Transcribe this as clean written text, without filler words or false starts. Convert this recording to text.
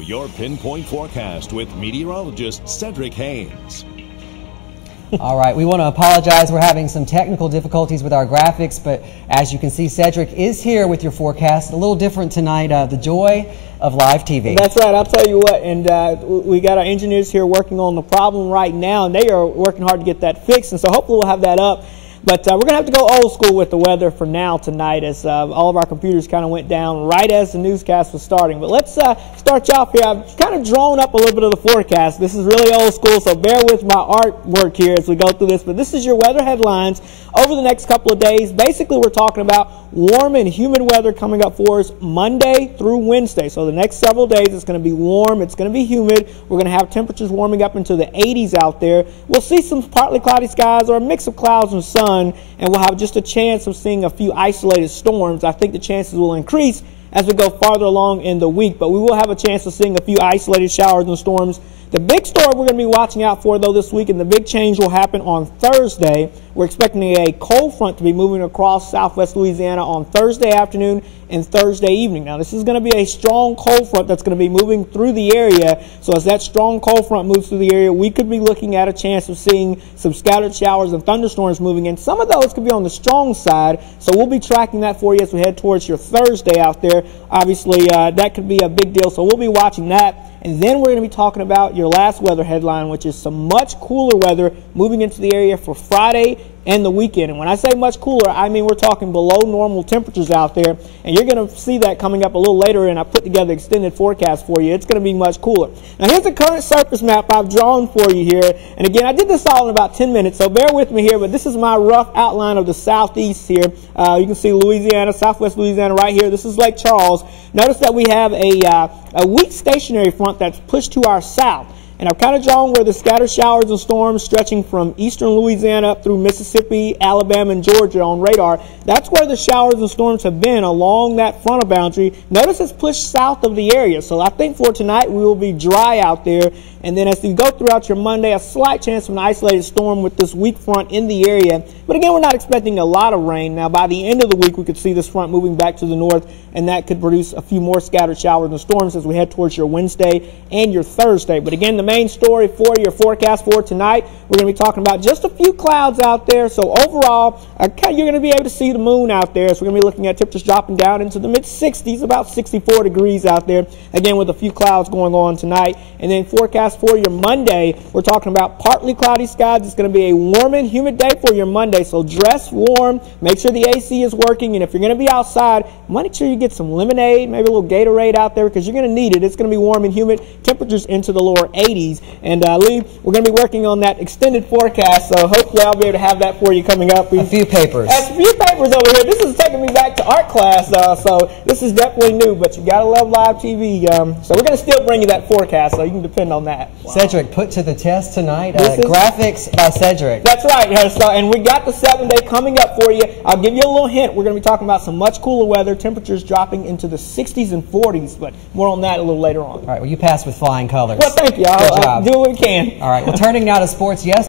Your pinpoint forecast with meteorologist Cedric Haynes. All right, we want to apologize. We're having some technical difficulties with our graphics, but as you can see, Cedric is here with your forecast. A little different tonight, the joy of live TV. That's right. I'll tell you what, and we got our engineers here working on the problem right now, and they are working hard to get that fixed, and so hopefully we'll have that up. But we're going to have to go old school with the weather for now tonight, as all of our computers kind of went down right as the newscast was starting. But let's start you off here. I've kind of drawn up a little bit of the forecast. This is really old school, so bear with my artwork here as we go through this. But this is your weather headlines over the next couple of days. Basically, we're talking about warm and humid weather coming up for us Monday through Wednesday. So the next several days, it's going to be warm. It's going to be humid. We're going to have temperatures warming up into the 80s out there. We'll see some partly cloudy skies or a mix of clouds and sun. And we'll have just a chance of seeing a few isolated storms. I think the chances will increase as we go farther along in the week, but we will have a chance of seeing a few isolated showers and storms. The big story we're going to be watching out for, though, this week, and the big change will happen on Thursday. We're expecting a cold front to be moving across southwest Louisiana on Thursday afternoon and Thursday evening. Now, this is going to be a strong cold front that's going to be moving through the area. So as that strong cold front moves through the area, we could be looking at a chance of seeing some scattered showers and thunderstorms moving in. Some of those could be on the strong side, so we'll be tracking that for you as we head towards your Thursday out there. Obviously, that could be a big deal, so we'll be watching that. And then we're going to be talking about your last weather headline, which is some much cooler weather moving into the area for Friday and the weekend. And when I say much cooler, I mean we're talking below normal temperatures out there. And you're going to see that coming up a little later, and I put together extended forecast for you. It's going to be much cooler. Now here's the current surface map I've drawn for you here. And again, I did this all in about 10 minutes, so bear with me here. But this is my rough outline of the southeast here. You can see Louisiana, southwest Louisiana right here. This is Lake Charles. Notice that we have a weak stationary front that's pushed to our south. And I've kind of drawn where the scattered showers and storms stretching from eastern Louisiana up through Mississippi, Alabama, and Georgia on radar. That's where the showers and storms have been along that frontal boundary. Notice it's pushed south of the area. So I think for tonight we will be dry out there. And then as you go throughout your Monday, a slight chance of an isolated storm with this weak front in the area. But again, we're not expecting a lot of rain. Now, by the end of the week, we could see this front moving back to the north, and that could produce a few more scattered showers and storms as we head towards your Wednesday and your Thursday. But again, the main story for your forecast for tonight, we're going to be talking about just a few clouds out there. So overall, you're going to be able to see the moon out there. So we're going to be looking at temperatures dropping down into the mid-60s, about 64 degrees out there. Again, with a few clouds going on tonight. And then forecast for your Monday, we're talking about partly cloudy skies. It's going to be a warm and humid day for your Monday. So dress warm, make sure the AC is working, and if you're going to be outside, make sure you get some lemonade, maybe a little Gatorade out there, because you're going to need it. It's going to be warm and humid, temperatures into the lower 80s. And Lee, we're going to be working on that extended forecast, so hopefully I'll be able to have that for you coming up. A few papers. A few papers over here. This is taking me back to art class, so this is definitely new, but you got to love live TV. So we're going to still bring you that forecast, so you can depend on that. Wow. Cedric, put to the test tonight. Graphics by Cedric. That's right. And we got the 7-day coming up for you. I'll give you a little hint. We're going to be talking about some much cooler weather, temperatures dropping into the 60s and 40s, but more on that a little later on. All right, well, you passed with flying colors. Well, thank you. I'll do what we can. All right, well, turning now to sports. Yes.